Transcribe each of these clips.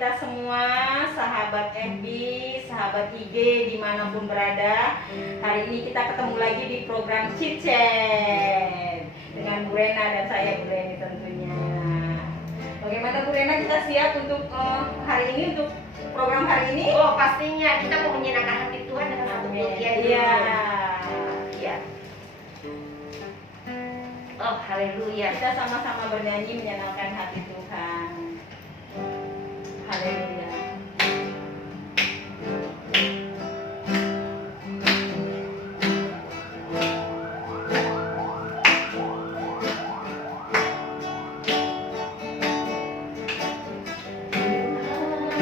kita semua, sahabat FB, sahabat IG dimanapun berada. Hari ini kita ketemu lagi di program Chit Chat dengan Bu Rena dan saya Bu Reni tentunya. Bagaimana Bu Rena, kita siap untuk hari ini, untuk program hari ini? Oh, pastinya kita mau menyenangkan hati Tuhan dengan satu pujian dulu. Iya. Iya. Oh, haleluya. Kita sama-sama bernyanyi menyenangkan hati Tuhan. Haleluya.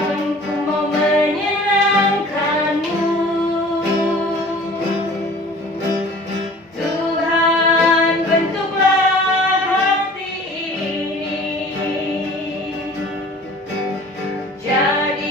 Aku mau menyenangkanmu, Tuhan, bentuklah hati ini jadi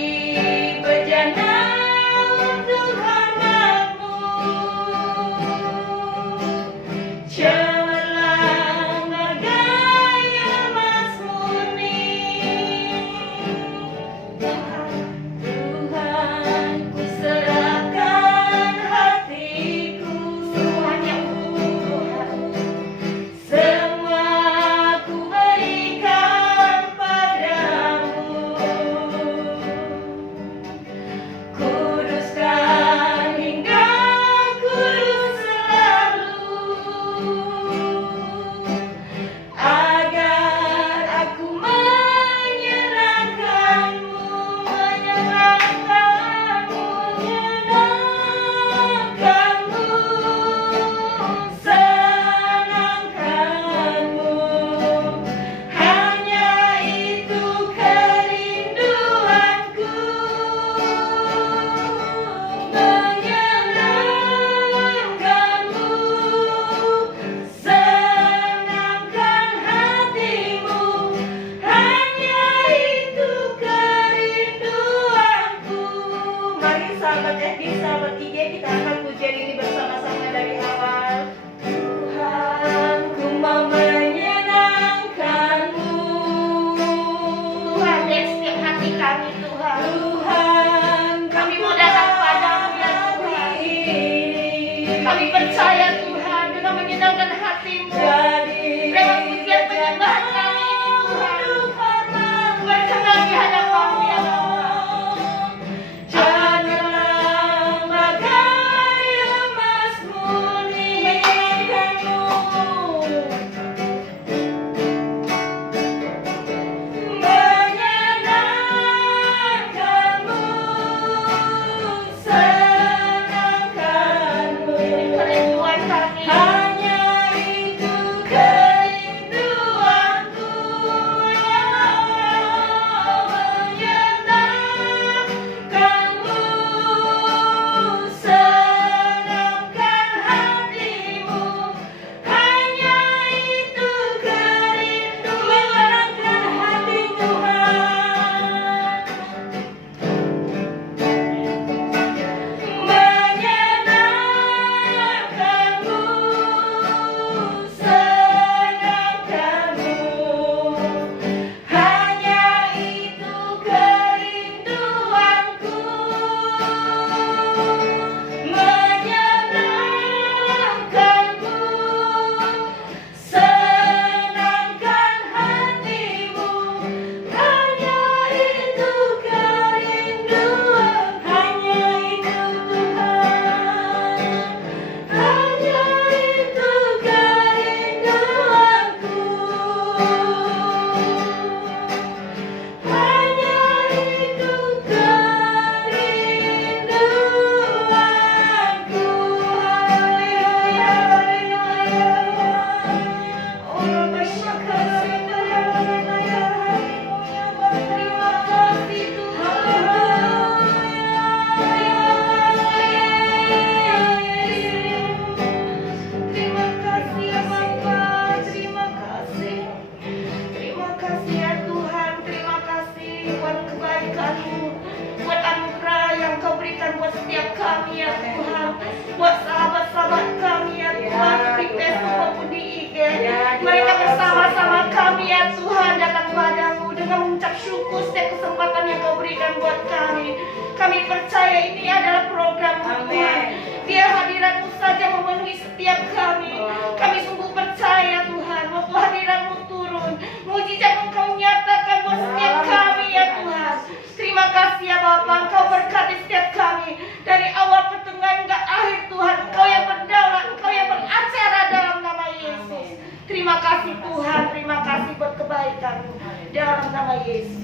Bapa, Engkau berkati setiap kami dari awal pertengahan hingga akhir Tuhan. Engkau yang berdaulat, Engkau yang beracara dalam nama Yesus. Terima kasih Tuhan, terima kasih buat kebaikan-Mu dalam nama Yesus.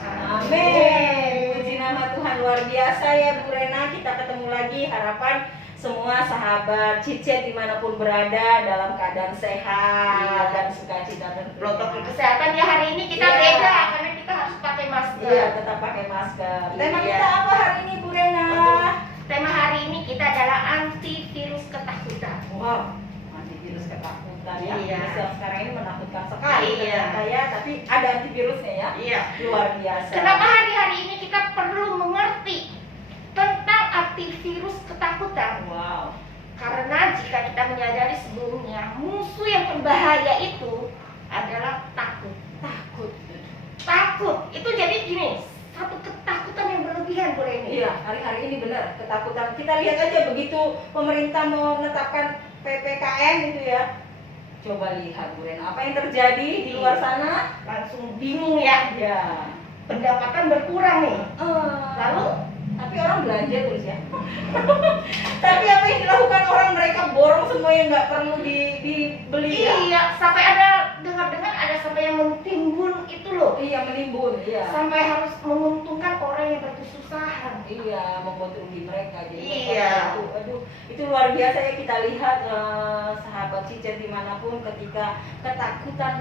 Amin. Puji nama Tuhan, luar biasa ya Bu Rena. Kita ketemu lagi, harapan semua sahabat Cicet dimanapun berada dalam keadaan sehat dan sukacita dan Protokol kesehatan ya hari ini kita Iya. beda karena kita harus pakai masker. Iya, tetap pakai masker. Tema Iya. kita apa hari ini Bu Rena? Tema hari ini kita adalah antivirus ketakutan. Wow, antivirus ketakutan ya. Iya. Misal sekarang ini menakutkan sekali Iya. ternyata ya, tapi ada antivirusnya ya. Iya. Luar biasa. Kenapa hari-hari ini kita perlu mengerti tentang antivirus ketakutan? Wow. Karena jika kita menyadari sebelumnya musuh yang berbahaya itu adalah takut. Takut itu jadi gini, satu ketakutan yang berlebihan Bu Reni. Iya, hari-hari ini benar ketakutan. Kita lihat aja begitu pemerintah mau menetapkan PPKM gitu ya. Coba lihat Bu Rena, apa yang terjadi di luar sana? Langsung bingung ya, Ya. pendapatan berkurang nih. Lalu tapi orang belanja terus ya. Tapi apa yang dilakukan orang, mereka borong semua yang nggak perlu dibeli ya. iya, sampai ada dengar-dengar ada sampai yang mentimbun itu loh. Iya, menimbun, iya. Sampai harus menguntungkan orang yang berkesusahan. Iya, membuat rugi mereka. Jadi Iya. aduh, itu luar biasa ya kita lihat sahabat Cicet dimanapun ketika ketakutan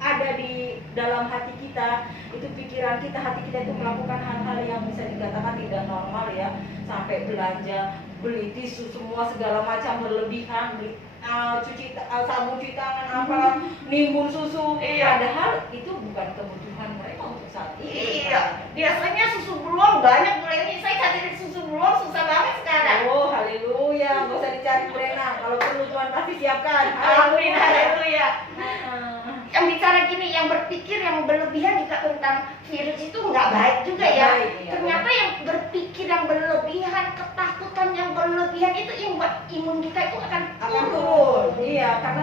ada di dalam hati kita, itu pikiran kita, hati kita itu melakukan hal-hal yang bisa dikatakan tidak normal ya, sampai belanja, beli tisu semua segala macam berlebihan, beli sabun cuci tangan, apalah, nimbun susu, Iya. padahal itu bukan kebutuhan mereka untuk saat ini. Iya, biasanya susu beruang banyak Bu Reni. Saya cari susu beruang susah banget sekarang. Oh, haleluya, nggak usah dicari Bu Rena, kalau perlu Tuhan pasti siapkan. Amin, haleluya. Heeh. Yang bicara gini, yang berpikir yang berlebihan juga tentang virus itu nggak baik juga ya. Nggak baik, iya, Ternyata yang berpikir yang berlebihan, ketakutan yang berlebihan itu yang buat imun kita itu akan Akan turun, iya, karena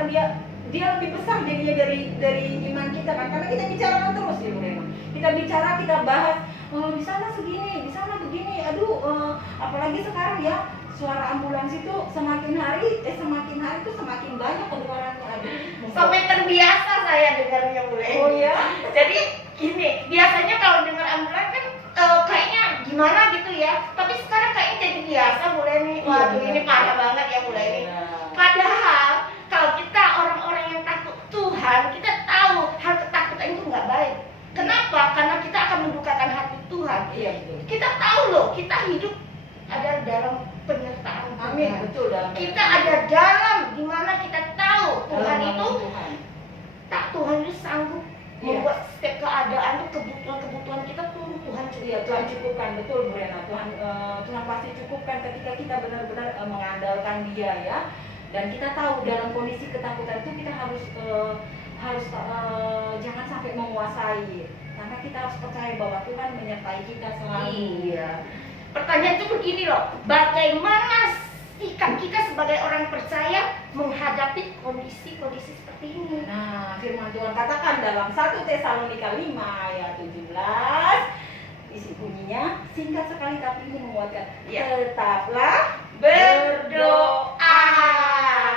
dia lebih besar jadinya dari iman kita kan, karena kita bicarakan terus ya Bu Rena. Kita bicara, kita bahas, di sana segini, di sana begini, aduh, apalagi sekarang ya suara ambulans itu semakin hari itu semakin banyak pengeluarannya. Aduh, sampai terbiasa saya dengarnya Bu Reni. oh ya, Jadi gini, biasanya kalau dengar ambulans kan kayaknya gimana gitu ya. Tapi sekarang kayaknya jadi biasa Bu Reni. Iya, Waduh, benar. ini parah banget ya Bu Reni. Iya. Padahal kalau kita orang-orang yang takut Tuhan, kita tahu hal ketakutan itu nggak baik. Kenapa? Karena kita akan mendukakan hati Tuhan. Iya betul. Kita tahu loh, kita hidup ada dalam penyertaan Amin, Tuhan. betul dalam Kita ada dalam dimana kita tahu Tuhan dalam itu nama Tuhan. tak Tuhan itu sanggup Iya. membuat setiap keadaan itu kebutuhan kita tuh Tuhan Iya, Tuhan cukupkan, betul Bu Rena. Tuhan pasti cukupkan ketika kita benar-benar mengandalkan Dia ya. Dan kita tahu dalam kondisi ketakutan itu kita harus jangan sampai menguasai, karena kita harus percaya bahwa Tuhan menyertai kita selalu. Iya. Pertanyaan itu begini loh, bagaimana sikap kita sebagai orang percaya menghadapi kondisi-kondisi seperti ini? Nah, firman Tuhan katakan dalam 1 Tesalonika 5 ayat 17, isi bunyinya singkat sekali tapi ini menguatkan. Iya. Tetaplah Berdoa.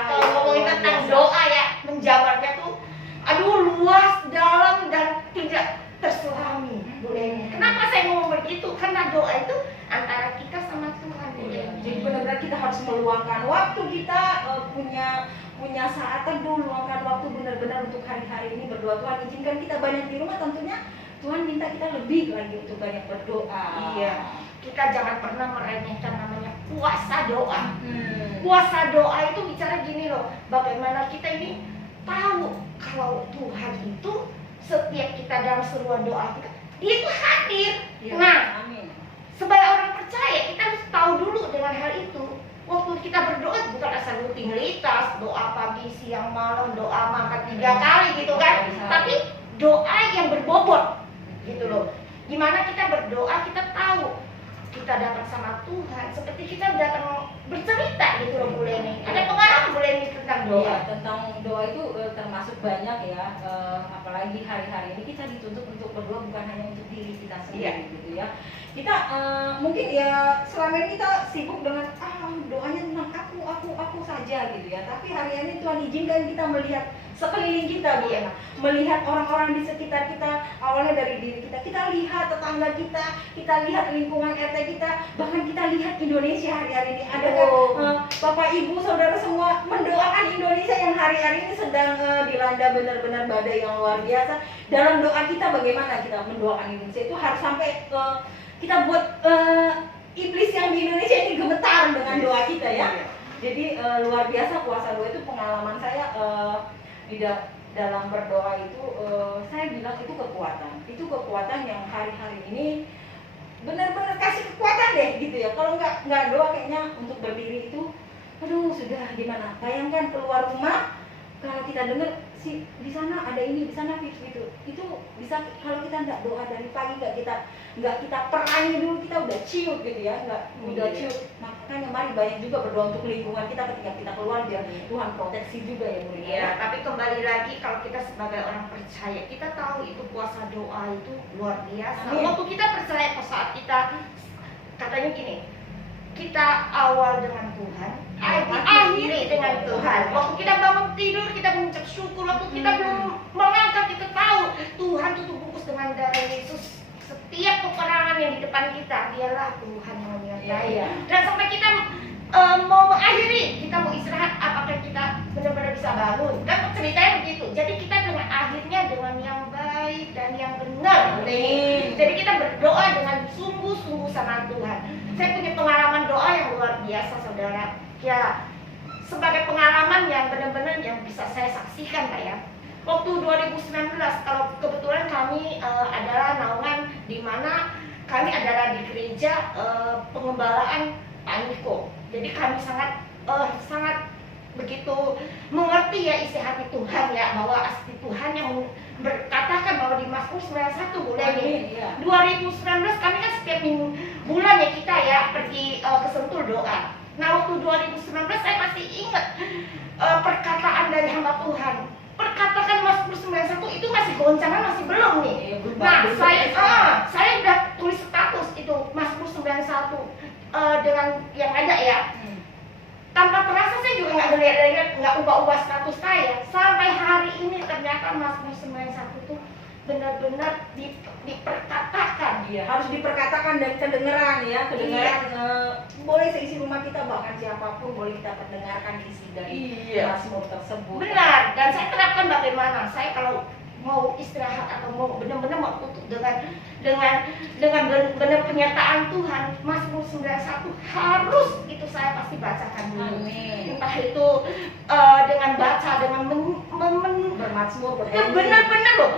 Kalau ngomongin tentang doa ya, menjabarnya tuh aduh luas, dalam dan tidak terselami Bu Reni. Kenapa saya ngomong begitu? Karena doa itu antara kita sama Tuhan Bu Reni. Jadi benar-benar kita harus meluangkan waktu kita, punya saat teduh, luangkan waktu benar-benar untuk hari-hari ini berdoa. Tuhan izinkan kita banyak di rumah, tentunya Tuhan minta kita lebih lagi untuk banyak berdoa. Iya. Kita jangan pernah meremehkan namanya puasa doa. Hmm. Puasa doa itu bicara gini loh, bagaimana kita ini tahu kalau Tuhan itu setiap kita dalam seruan doa kita, Dia itu hadir. Iya. Nah, Amin. sebagai orang percaya kita harus tahu dulu dengan hal itu. Waktu kita berdoa bukan asal rutinitas, doa pagi, siang, malam, doa makan 3 kali gitu kan. Tapi doa yang berbobot gitu loh. Gimana kita berdoa, kita tahu kita datang sama Tuhan seperti kita datang bercerita gitu loh Bu Leni. Ada pengalaman Bu Leni tentang doa? Iya, tentang doa itu termasuk banyak ya, apalagi hari-hari ini kita dituntut untuk berdoa bukan hanya untuk diri kita sendiri gitu ya. Kita mungkin ya selama ini kita sibuk dengan doanya tentang aku saja gitu ya. Tapi hari ini Tuhan izinkan kita melihat sekeliling kita, Bu ya. Melihat orang-orang di sekitar kita, awalnya dari diri kita. Kita lihat tetangga kita lihat lingkungan RT kita, bahkan kita lihat Indonesia hari-hari ini. Adakah Bapak Ibu Saudara semua mendoakan Indonesia yang hari-hari ini sedang dilanda benar-benar badai yang luar biasa. Dalam doa kita bagaimana kita mendoakan Indonesia itu harus sampai kita buat iblis yang di Indonesia ini gemetar dengan doa kita ya. Jadi luar biasa puasa doa itu pengalaman saya dalam berdoa itu saya bilang itu kekuatan. Itu kekuatan yang hari-hari ini benar-benar kasih kekuatan deh gitu ya. Kalau nggak doa kayaknya untuk berdiri itu aduh sudah gimana. Bayangkan keluar rumah kalau kita dengar sih di sana ada ini, di sana gitu. Itu bisa kalau kita nggak doa dari pagi nggak kita perangi dulu, kita udah ciut gitu ya, udah ciut. Makanya mari banyak juga berdoa untuk lingkungan kita ketika kita keluar biar Tuhan proteksi juga ya Bu. Iya, tapi kembali lagi kalau kita sebagai orang percaya, kita tahu itu puasa doa itu luar biasa. Waktu kita percaya saat kita katanya gini, kita awal dengan Tuhan, akhiri dengan Tuhan. Waktu kita bangun tidur kita mengucap syukur, waktu kita belum melangkah kita tahu Tuhan tutup bungkus dengan darah Yesus. Setiap peperangan yang di depan kita, dialah Tuhan yang menyertai. Dan sampai kita mau mengakhiri, kita mau istirahat, apakah kita benar-benar bisa bangun? Kan ceritanya begitu. Jadi kita dengan akhirnya dengan yang baik dan yang benar. Jadi kita berdoa dengan sungguh-sungguh sama Tuhan. Saya punya pengalaman doa yang luar biasa, saudara. Ya, sebagai pengalaman yang benar-benar yang bisa saya saksikan, Pak ya. Waktu 2019, kalau kebetulan kami adalah naungan di mana kami adalah di gereja pengembalaan Pak Niko. Jadi kami sangat begitu mengerti ya isi hati Tuhan ya, bahwa asli Tuhan yang berkatakan bahwa di Mazmur 91 bulan ini 2019 kami kan setiap bulan ya kita ya pergi ke Sentul doa. Nah waktu 2019 saya masih ingat perkataan dari hamba Tuhan. Perkataan Mazmur 91 itu masih goncangan, masih belum nih. Nah saya udah tulis status itu Mazmur 91 dengan yang ada ya. Tanpa terasa saya juga nggak ubah-ubah status saya. Sampai hari ini ternyata Mazmur 91 itu benar-benar diperkatakan. Harus diperkatakan dan kedengeran ya, kedengeran. Boleh seisi rumah kita, bahkan siapapun boleh kita perdengarkan isi dari Mazmur tersebut. Benar, dan saya terapkan bagaimana saya kalau mau istirahat atau mau benar-benar mau tutup dengan benar penyertaan Tuhan, Mazmur 91 harus itu saya pasti bacakan dulu. Entah itu dengan baca, dengan bermazmur, benar-benar loh,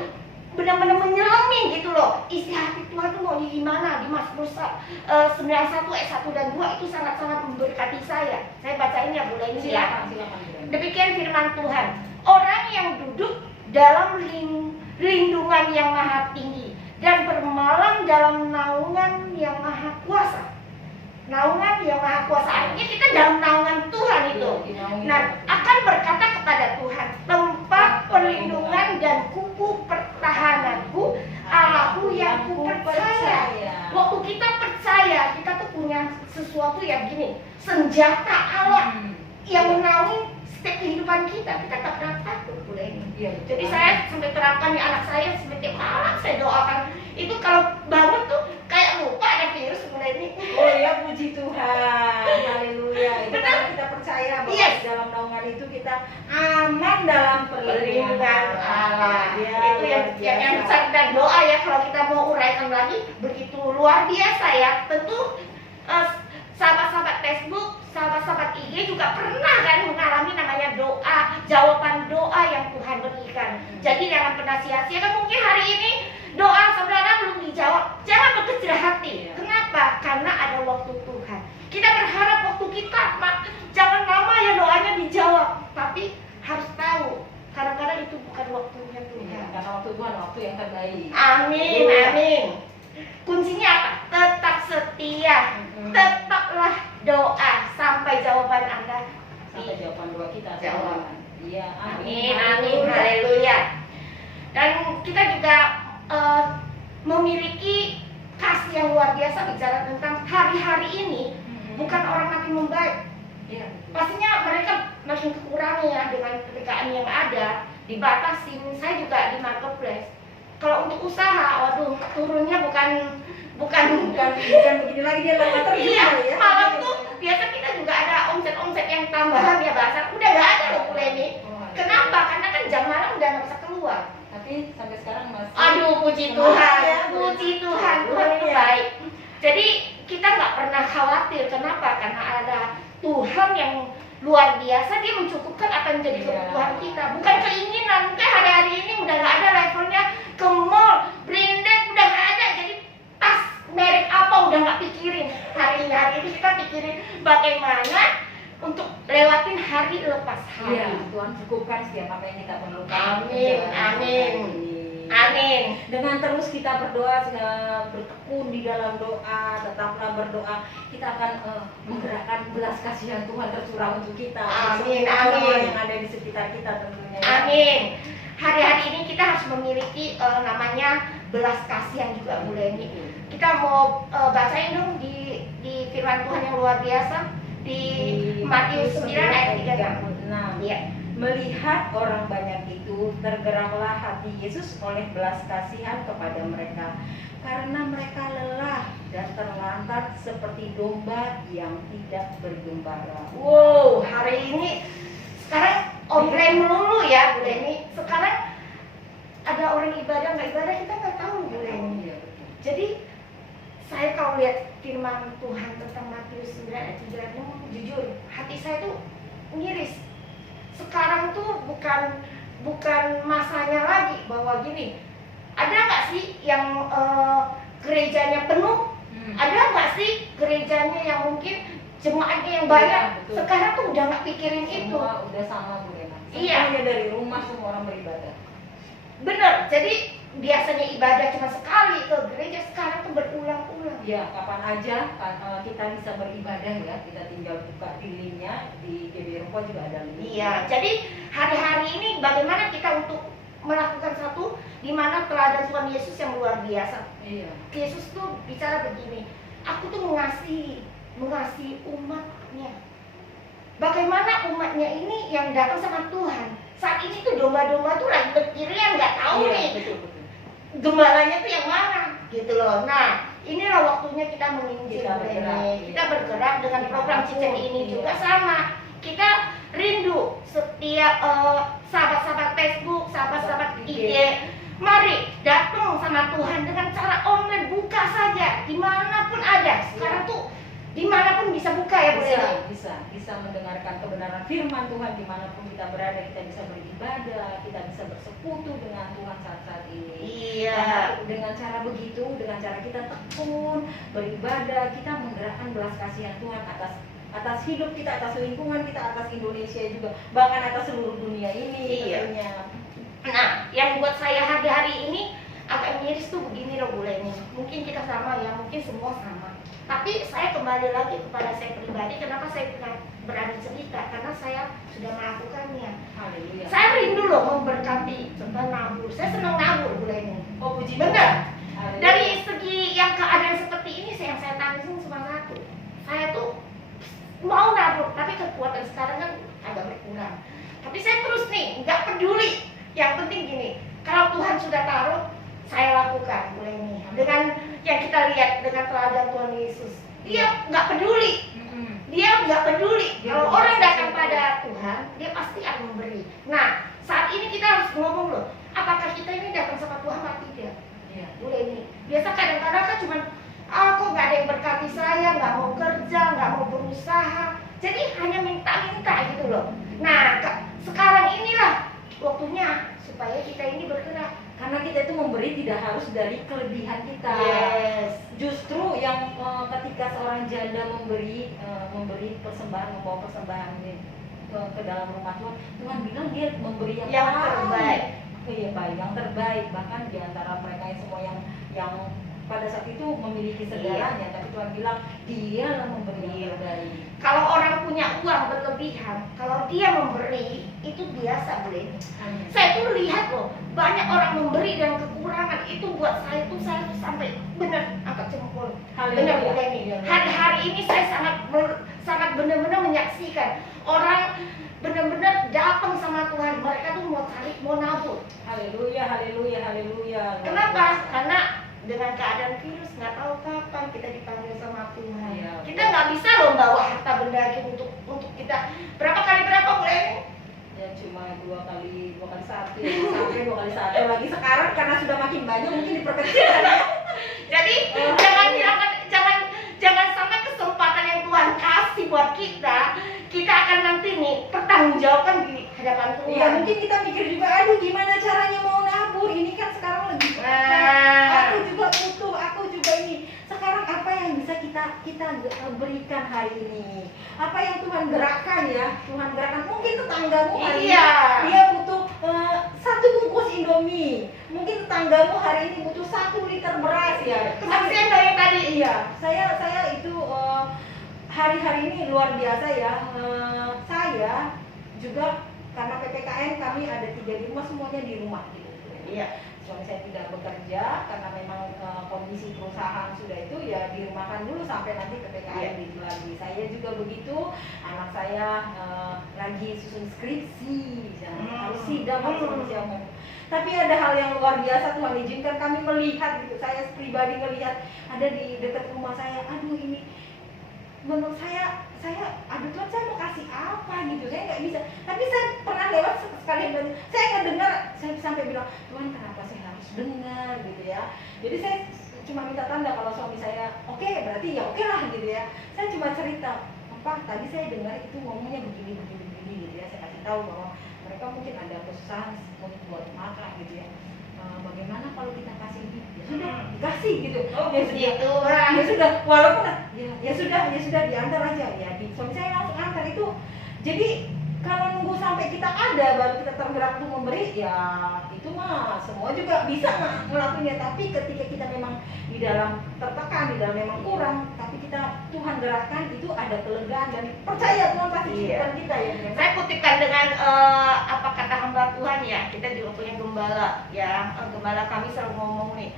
benar-benar menyelami gitu loh isi hati Tuhan tuh mau di mana. Di Mazmur 91 ayat 1 dan 2 itu sangat-sangat memberkati saya. Saya bacain ya Bu Leni ya. Demikian firman Tuhan, orang yang duduk dalam lindungan yang maha tinggi dan bermalam dalam naungan yang maha kuasa. Naungan yang maha kuasa artinya kita dalam naungan Tuhan itu. Nah, akan berkata kepada Tuhan, tempat perlindungan dan kubu pertahananku, Allahku yang ku percaya. Waktu kita percaya, kita tuh punya sesuatu yang gini, senjata Allah yang menaungi setiap kehidupan kita tak pernah takut Bu Leni. Jadi saya sampai terapkan ya anak saya setiap malam saya doakan. Itu kalau bangun tuh kayak lupa ada virus Bu Leni. Oh ya, puji Tuhan, haleluya. Itu karena kita percaya bahwa dalam naungan itu kita aman dalam perlindungan Allah. Itu yang besar dan doa ya. Kalau kita mau uraikan lagi begitu luar biasa ya. Tentu sahabat-sahabat Facebook, sahabat-sahabat IG juga pernah kan mengalami namanya doa, jawaban doa yang Tuhan berikan. Jadi jangan pernah sia-sia. Kan mungkin hari ini doa saudara belum dijawab. Jangan berkecil hati. Kenapa? Karena ada waktu Tuhan. Kita berharap waktu kita jangan lama ya doanya dijawab. Tapi harus tahu kadang-kadang itu bukan waktunya Tuhan. Karena waktu Tuhan waktu yang terbaik. Amin, amin. Kuncinya apa? Tetap setia. Tetaplah doa sampai jawaban Anda Sampai jawaban doa kita. Jawab. Iya, Amin, amin, haleluya. Dan kita juga memiliki kasih yang luar biasa bicara tentang hari-hari ini. Bukan orang makin membaik. Iya. Pastinya mereka makin kekurangan ya dengan PPKM yang ada, dibatasin. Saya juga di marketplace. Kalau untuk usaha, waduh, turunnya bukan Bukan begini lagi, dia lama terus iya, ya. malam tuh biasa kita juga ada omset-omset yang tambahan ya bahasa. Udah gak ada loh Bu Leni. Kenapa? Karena kan jam malam udah gak bisa keluar. Tapi sampai sekarang masih. Aduh, puji Tuhan, puji Tuhan, Tuhan itu baik. Jadi kita nggak pernah khawatir. Kenapa? Karena ada Tuhan yang luar biasa, dia mencukupkan apa yang menjadi kebutuhan kita. Bukan keinginan. Kayak hari-hari ini udah nggak ada levelnya ke mall, branded udah nggak ada. Jadi tas merek apa udah nggak pikirin. Hari ini kita pikirin bagaimana untuk lewatin hari lepas hari. Iya, Tuhan cukupkan setiap apa yang kita perlukan. Amin, amin. Amin. Dengan terus kita berdoa, bertekun di dalam doa, tetaplah berdoa, kita akan menggerakkan belas kasihan Tuhan tercurah untuk kita. Amin, Orang-orang amin. yang ada di sekitar kita tentunya. Amin. Hari-hari ini kita harus memiliki namanya belas kasihan juga Bu Leni. Kita mau bacain dong di firman Tuhan yang luar biasa di Matius 9 ayat 36. Iya. Melihat orang banyak itu, tergeraklah hati Yesus oleh belas kasihan kepada mereka, karena mereka lelah dan terlantar seperti domba yang tidak bergembala. Wow, hari ini sekarang online melulu ya Bu Leni. Sekarang ada orang ibadah nggak ibadah kita nggak tahu Bu Leni. Jadi saya kalau lihat firman Tuhan tentang Matius 9 ayat 36, jujur hati saya tuh miris. Sekarang tuh bukan masanya lagi bahwa gini, ada nggak sih yang gerejanya penuh? Ada nggak sih gerejanya yang mungkin jemaatnya yang banyak? Betul. Sekarang tuh udah nggak pikirin itu. Semua udah sama Bu Lena. Iya. Semuanya dari rumah semua orang beribadah. Bener. Jadi biasanya ibadah cuma sekali ke gereja, sekarang tuh berulang-ulang. Ya, kapan aja kita bisa beribadah ya, kita tinggal buka di linknya di GB Rupa juga ada link. Iya, jadi hari-hari ini bagaimana kita untuk melakukan satu di mana teladan Tuhan Yesus yang luar biasa. Iya. Yesus tuh bicara begini, aku tuh mengasihi umatnya. Bagaimana umatnya ini yang datang sama Tuhan. Saat ini tuh domba-domba tuh lagi berkirian, nggak tahu Iya, nih betul. gembalanya tuh yang mana gitu loh. Nah, inilah waktunya kita menginjil Kita bergerak. kita bergerak dengan program Cicen ini juga sama. Kita rindu setiap sahabat-sahabat Facebook, sahabat-sahabat IG, mari datang sama Tuhan dengan cara online, buka saja dimanapun ada. Sekarang tuh dimanapun bisa buka ya Bu Leni. Bisa mendengarkan kebenaran firman Tuhan dimanapun kita berada, kita bisa beribadah, kita bisa bersekutu dengan Tuhan saat ini. Iya. Karena dengan cara begitu, dengan cara kita tekun beribadah, kita menggerakkan belas kasihan Tuhan atas hidup kita, atas lingkungan kita, atas Indonesia juga, bahkan atas seluruh dunia ini. Iya. Tentunya. Nah, yang buat saya hari-hari ini agak miris tuh begini loh Bu Leni. Mungkin kita sama ya, mungkin semua sama. Tapi saya kembali lagi kepada saya pribadi, kenapa saya berani cerita? Karena saya sudah melakukannya. Haleluya. Saya rindu loh memberkati, contoh nabur. Saya senang nabur Bu Leni. Oh, puji Benar. Haleluya. Dari segi yang keadaan seperti ini, yang saya tangisin cuma satu. Saya tuh mau nabur, tapi kekuatan sekarang kan agak berkurang. Tapi saya terus nih, nggak peduli. Yang penting gini, kalau Tuhan sudah taruh, saya lakukan Bu Leni. Dengan yang kita lihat dengan teladan Tuhan Yesus, dia nggak peduli. Dia nggak peduli. Kalau orang datang pada Tuhan, dia pasti akan memberi. Nah, saat ini kita harus ngomong loh, apakah kita ini datang sama Tuhan atau tidak? Iya. Bu Leni. Biasa kadang-kadang kan cuma kok nggak ada yang berkati saya, nggak mau kerja, nggak mau berusaha. Jadi hanya minta-minta gitu loh. Nah, sekarang inilah waktunya supaya kita ini bergerak. Karena kita itu memberi tidak harus dari kelebihan kita. Yes. Justru yang ketika seorang janda memberi persembahan, membawa persembahan ke dalam rumah Tuhan, Tuhan bilang dia memberi yang terbaik. Iya, baik, yang terbaik. Bahkan di antara mereka yang semua yang pada saat itu memiliki segalanya, tapi Tuhan bilang dialah memberi yang terbaik. Kalau orang punya uang berlebihan, kalau dia memberi itu biasa, boleh. Saya tuh lihat loh, banyak orang memberi dan kekurangan itu buat saya tuh sampai benar angkat jempol. Benar boleh nih. Hari-hari ini saya sangat benar-benar menyaksikan orang benar-benar datang sama Tuhan, mereka tuh mau cari, mau nabur. Haleluya, haleluya, haleluya. Kenapa? Karena dengan keadaan virus nggak tahu kapan kita dipanggil sama Tuhan. Ya, kita nggak bisa loh bawa harta benda untuk kita berapa kali boleh? Ya cuma dua kali satu ya. Sampai 2 kali 1 lagi sekarang karena sudah makin banyak mungkin diperkecil ya. Jadi jangan sampai kesempatan yang Tuhan kasih buat kita akan nanti nih pertanggungjawabkan di hadapan Tuhan. Iya, mungkin kita mikir juga, aduh gimana caranya mau nabur, ini kan sekarang lagi aku juga butuh, aku juga ini. Sekarang apa yang bisa kita berikan hari ini? Apa yang Tuhan gerakkan ya? Tuhan gerakkan mungkin tetanggamu hari ini dia butuh 1 bungkus Indomie. Mungkin tetanggamu hari ini butuh 1 liter beras ya. Kesaksian yang tadi. Iya, saya itu hari-hari ini luar biasa ya. Saya juga karena PPKM kami ada 3 di rumah, semuanya di rumah gitu. Iya. Suami saya tidak bekerja karena memang kondisi perusahaan sudah itu ya dirumahkan dulu sampai nanti PPKM itu lagi. Saya juga begitu, anak saya lagi susun skripsi, harus sidang, harus ujian. Tapi ada hal yang luar biasa Tuhan izinkan kami melihat gitu. Saya pribadi melihat ada di dekat rumah saya, aduh ini menurut saya aduh Tuhan saya mau kasih apa gitu, saya nggak bisa. Tapi saya pernah lewat sekali, saya nggak dengar, saya sampai bilang Tuhan kenapa saya harus dengar gitu ya. Jadi saya cuma minta tanda kalau suami saya oke, berarti ya oke lah gitu ya. Saya cuma cerita, apa tadi saya dengar itu ngomongnya begini gitu ya. Saya kasih tahu bahwa mereka mungkin ada kesusahan buat makan gitu ya. Bagaimana kalau kita kasih ini? Ya sudah dikasih gitu. Ya sudah, walaupun ya sudah diantar aja ya. Suami saya langsung antar itu. Jadi kalau nunggu sampai kita ada baru kita tergerak untuk memberi, ya itu mah semua juga bisa ngelakuinnya. Tapi ketika kita memang di dalam tertekan, di dalam memang kurang, tapi kita Tuhan gerakkan itu ada kelegaan dan percaya Tuhan pasti ciptakan kita ya. Saya kutipkan dengan apa kata hamba Tuhan ya, kita juga punya gembala ya, gembala kami selalu ngomong nih.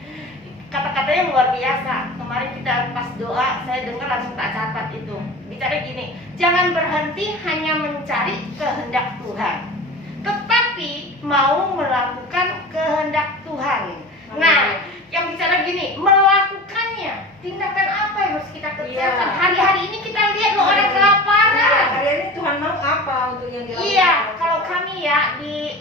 Kata-katanya luar biasa. Kemarin kita pas doa, saya dengar langsung tak catat itu. Bicara gini, jangan berhenti hanya mencari kehendak Tuhan, tetapi mau melakukan kehendak Tuhan. Nah, yang bicara gini, melakukannya, tindakan apa yang harus kita kerjakan? Hari-hari ini kita lihat loh orang kelaparan. Hari ini Tuhan mau apa untuk yang dilakukan? Iya, kalau kami ya di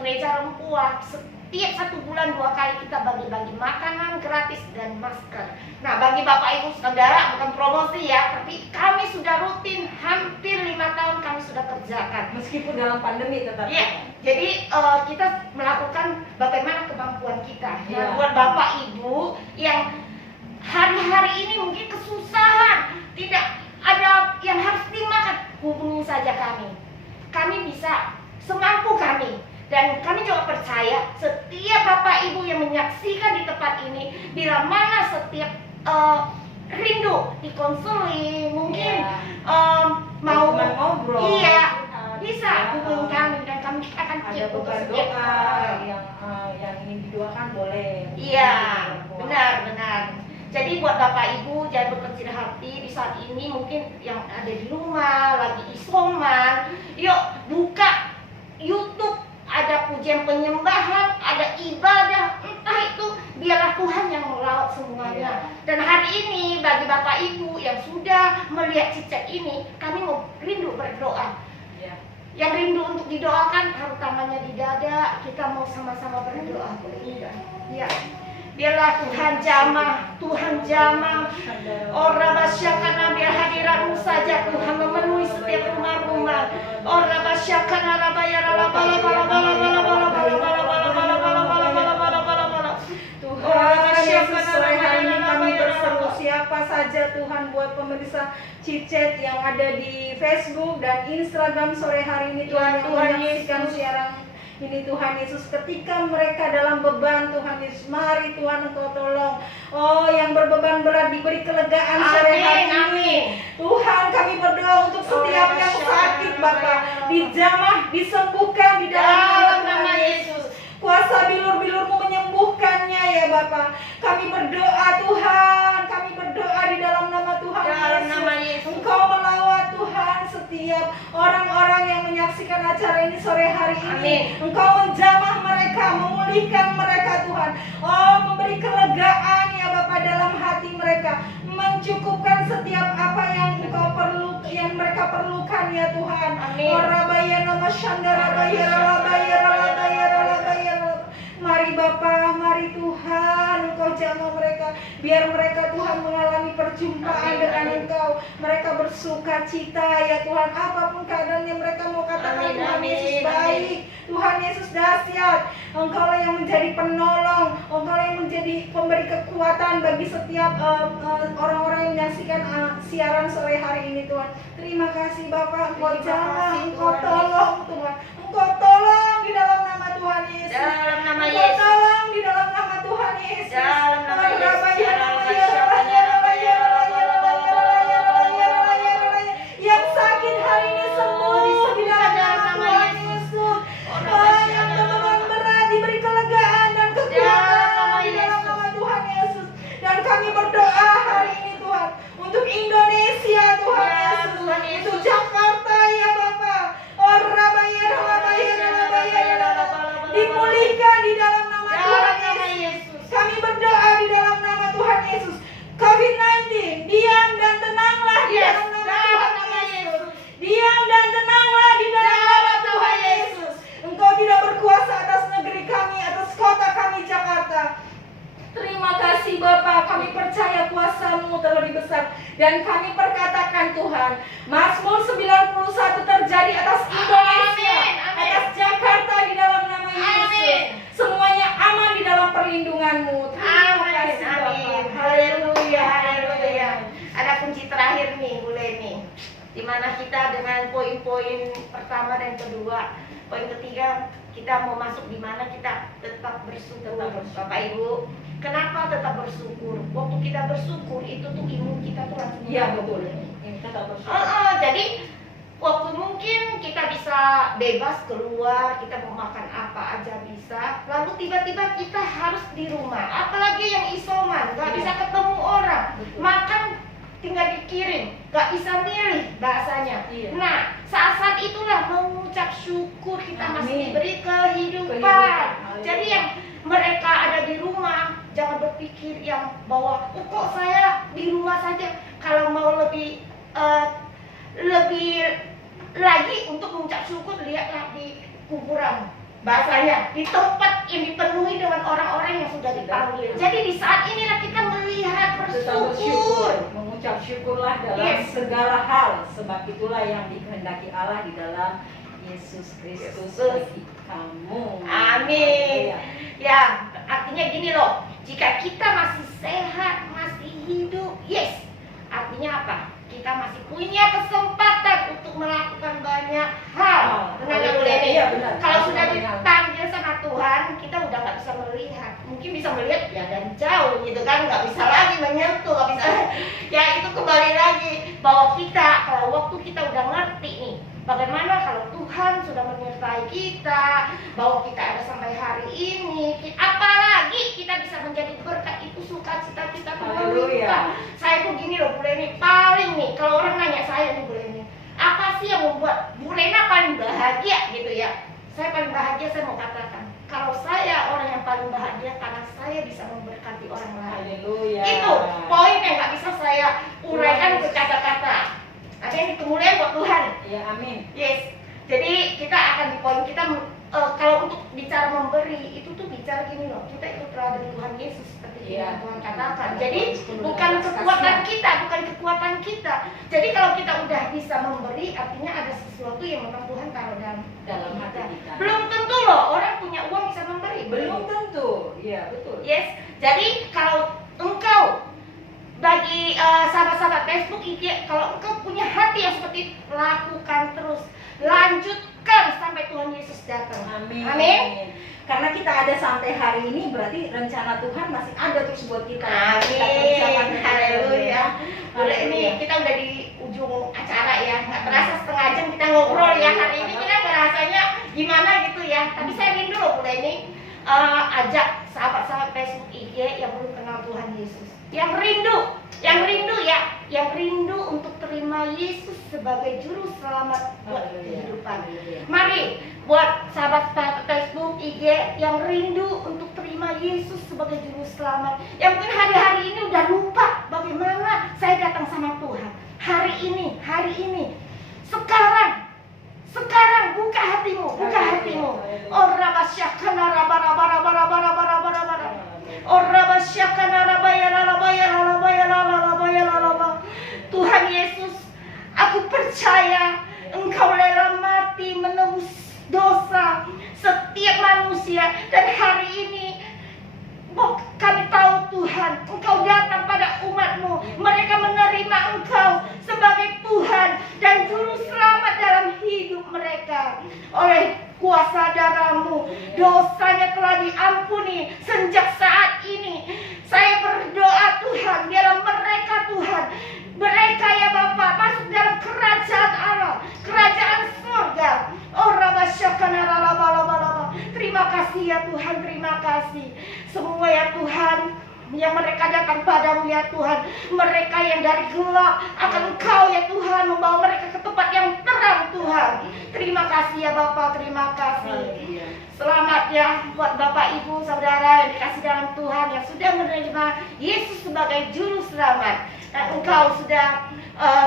gereja Rempuah, setiap 1 bulan 2 kali kita bagi-bagi makanan gratis dan masker. Nah, bagi Bapak Ibu Saudara bukan promosi ya, tapi kami sudah rutin hampir 5 tahun kami sudah kerjakan. Meskipun dalam pandemi tetap. Iya, jadi kita melakukan bagaimana kemampuan kita. Ya. Buat Bapak Ibu yang hari-hari ini mungkin kesusahan, tidak ada yang harus dimakan, hubungi saja kami. Kami bisa semampu kami. Dan kami juga percaya setiap Bapak Ibu yang menyaksikan di tempat ini, bila mana setiap rindu dikonseling, mungkin mau ngobrol, bisa hubungi kami dan kami akan ada beban doa yang ingin didoakan boleh. Iya, benar. Jadi buat Bapak Ibu jangan berkecil hati di saat ini, mungkin yang ada di rumah lagi isoman, yuk buka YouTube. Ada pujian penyembahan, ada ibadah, entah itu biarlah Tuhan yang melawat semuanya. Dan hari ini bagi Bapak Ibu yang sudah melihat cicak ini, kami mau rindu berdoa. Yang rindu untuk didoakan, taruh tangannya di dada, kita mau sama-sama berdoa. Ya. Biarlah Tuhan jamah, orang masyarakat biar hadiratmu saja Tuhan memenuhi setiap rumah-rumah. Orang masyarakat Yesus, sore hari ini kami berseru siapa saja Tuhan buat pemirsa Cicet yang ada di Facebook dan Instagram sore hari ini Tuhan yang menyaksikan siaran ini Tuhan Yesus, ketika mereka dalam beban Tuhan Yesus, mari Tuhan Engkau tolong. Oh, yang berbeban berat diberi kelegaan sore hari ini. Tuhan, kami berdoa untuk setiap yang sakit Bapa, dijamah, disembuhkan di dalam nama Yesus. Kuasa bilur-bilur-Mu menyembuhkannya ya Bapa. Kami berdoa Tuhan, kami berdoa di dalam nama Tuhan Yesus. Engkau melawat Tuhan setiap orang-orang yang menyaksikan acara ini sore hari ini. Engkau menjamah mereka, memulihkan mereka Tuhan. Oh, memberi kelegaan ya Bapa dalam hati mereka, mencukupkan setiap apa yang Engkau perlu, yang mereka perlukan ya Tuhan. Oh, Rabaya nama Syandara Mari Bapa, mari Tuhan, Engkau jamah mereka. Biar mereka Tuhan mengalami perjumpaan dengan Engkau. Mereka bersuka cita ya Tuhan. Apapun keadaannya mereka mau katakan Tuhan Yesus baik, Tuhan Yesus dahsyat. Engkau lah yang menjadi penolong, Engkau lah yang menjadi pemberi kekuatan bagi setiap orang-orang yang menyaksikan siaran sore hari ini Tuhan. Terima kasih Bapa, Engkau jamah, Engkau tolong Tuhan. Engkau tolong di dalam nama Tuhan Yesus. Dalam nama Engkau Yesus. tolong di dalam nama Tuhan Yesus. Dalam nama Yesus. Yang sakit hari ini sembuh di dalam nama Tuhan Yesus. Yang berbeban berat diberi kelegaan dan kekuatan di dalam nama Tuhan Yesus. Dan kami berdoa hari ini Tuhan untuk Indonesia Tuhan Yesus, untuk Jakarta ya Bapa. Dipulihkan di dalam nama Tuhan Yesus. Kami berdoa di dalam nama Tuhan Yesus. COVID-19, diam dan tenanglah di dalam nama Tuhan Yesus. Diam dan tenanglah di dalam nama Tuhan Yesus. Engkau tidak berkuasa atas negeri kami, atas kota kami Jakarta. Terima kasih Bapa, kami percaya kuasa-Mu terlebih besar. Dan kami perkatakan Tuhan, Mazmur 91 terjadi atas Indonesia, atas Jakarta di dalam nama Yesus. Semuanya aman di dalam perlindungan-Mu. Terima kasih Bapa. Haleluya, haleluya. Ada kunci terakhir nih, boleh nih. Dimana kita dengan poin-poin pertama dan kedua. Poin ketiga, kita mau masuk di mana kita tetap bersyukur. Bapak Ibu, kenapa tetap bersyukur? Waktu kita bersyukur itu tuh imun kita tuh langsung. Iya betul. Tetap bersyukur. Jadi waktu mungkin kita bisa bebas keluar, kita mau makan apa aja bisa. Lalu tiba-tiba kita harus di rumah, apalagi yang isoman, nggak bisa ketemu orang, makan tinggal dikirim, nggak bisa milih bahasanya. Nah, saat-saat itulah mengucap syukur kita masih diberi kehidupan. Jadi yang mereka ada di rumah, jangan berpikir yang bahwa kok saya di rumah saja. Kalau mau lebih lagi untuk mengucap syukur, lihatlah di kuburan. Bahasanya di tempat yang dipenuhi dengan orang-orang yang sudah dipanggil. Jadi di saat inilah kita melihat bersyukur. Mengucap syukurlah dalam segala hal, sebab itulah yang dikehendaki Allah di dalam Yesus Kristus bagi kamu. Amin. Ya, artinya gini loh, jika kita masih sehat, masih hidup, yes, artinya apa? Kita masih punya kesempatan untuk melakukan banyak hal. Benar nggak boleh nih? Kalau sudah dipanggil sama Tuhan, kita udah nggak bisa melihat. Mungkin bisa melihat ya dari jauh gitu kan, nggak bisa lagi menyentuh, nggak bisa. Ya itu kembali lagi bahwa kita kalau waktu kita udah ngerti nih, bagaimana kalau Tuhan sudah menyertai kita, bahwa kita ada sampai hari ini, apalagi kita bisa menjadi berkat, itu sukacita kita berlimpah. Saya tuh gini loh, Bu Leni, paling nih kalau orang nanya saya nih Bu Leni, apa sih yang membuat Bu Lena paling bahagia gitu ya? Saya paling bahagia, saya mau katakan, kalau saya orang yang paling bahagia karena saya bisa memberkati orang lain. Haleluya. Itu poin yang nggak bisa saya uraikan ke kata-kata. Ada yang dikemuliakan buat Tuhan. Ya, amin. Yes. Jadi kita akan di poin kita kalau untuk bicara memberi itu tuh bicara gini loh. Kita ikut teladan Tuhan Yesus seperti yang Tuhan katakan. Jadi bukan kekuatan kita, bukan kekuatan kita. Jadi kalau kita udah bisa memberi, artinya ada sesuatu yang memang Tuhan taruh dalam hati kita. Belum tentu loh orang punya uang bisa memberi. Belum tentu. Iya, betul. Yes. Jadi kalau engkau bagi sahabat-sahabat Facebook, kalau engkau punya hati yang seperti itu, lakukan terus, lanjutkan teruskan sampai Tuhan Yesus datang. Amin. Amin. Karena kita ada sampai hari ini, berarti rencana Tuhan masih ada terus buat kita. Kita Amin. kerjakan. Haleluya. Boleh nih, kita udah di ujung acara ya. Nggak terasa setengah jam kita ngobrol ya. Hari ini kita ngerasanya gimana gitu ya. Tapi saya rindu loh boleh nih ajak sahabat-sahabat Facebook IG yang belum kenal Tuhan Yesus. Yang rindu untuk terima Yesus sebagai juru selamat buat kehidupan. Mari buat sahabat-sahabat Facebook IG yang rindu untuk terima Yesus sebagai juru selamat, yang mungkin hari-hari ini udah lupa bagaimana saya datang sama Tuhan. Hari ini, sekarang buka hatimu. Oh rabasyakana rabarabarabarabarabarabarabarabara. Oh rabasyakana rabayaralabayaralabayaralabayaralaba. Tuhan Yesus, aku percaya Engkau rela mati menebus dosa setiap manusia, dan hari ini kami tahu Tuhan, Engkau datang pada umat-Mu. Mereka menerima Engkau sebagai Tuhan dan Juru Selamat dalam hidup mereka. Oleh kuasa darah-Mu, dosanya telah diampuni sejak saat ini. Saya berdoa Tuhan, biarlah mereka Tuhan, mereka ya Bapa, masuk dalam kerajaan Allah, kerajaan surga. Oh rabasyakana ralabalaba. Terima kasih ya Tuhan, terima kasih. Semua ya Tuhan yang mereka datang padamu ya Tuhan, mereka yang dari gelap akan Engkau ya Tuhan membawa mereka ke tempat yang terang Tuhan. Terima kasih ya Bapak, terima kasih. Selamat ya buat Bapak Ibu Saudara yang dikasih dalam Tuhan, yang sudah menerima Yesus sebagai juru selamat, dan Engkau sudah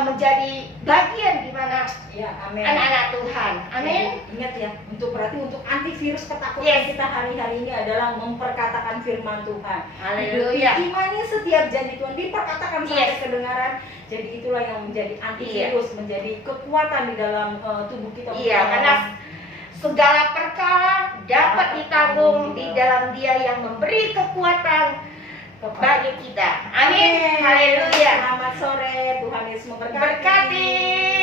menjadi bagian di mana Ya, amin. anak-anak Tuhan. Amin. Ingat ya, berarti untuk antivirus ketakutan Yes. kita hari-hari ini adalah memperkatakan firman Tuhan. Haleluya. Imani setiap janji Tuhan diperkatakan sampai Yes. kedengaran. Jadi itulah yang menjadi antivirus, menjadi kekuatan di dalam tubuh kita. Iya, karena segala perkara dapat ditanggung di dalam Dia yang memberi kekuatan bagi kita. Amin. Haleluya. Selamat sore, Tuhan Yesus memberkati. Berkati.